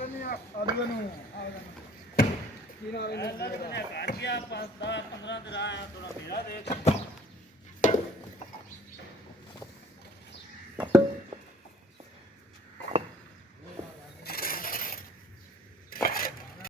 ਲੈਨੇ ਆ ਆਲੂ ਨੂੰ ਕੀ ਨਾਲ ਇਹਨੇ ਘਰ ਗਿਆ 15 ਦਿਨ ਆਇਆ ਥੋੜਾ ਮੇਰਾ ਦੇ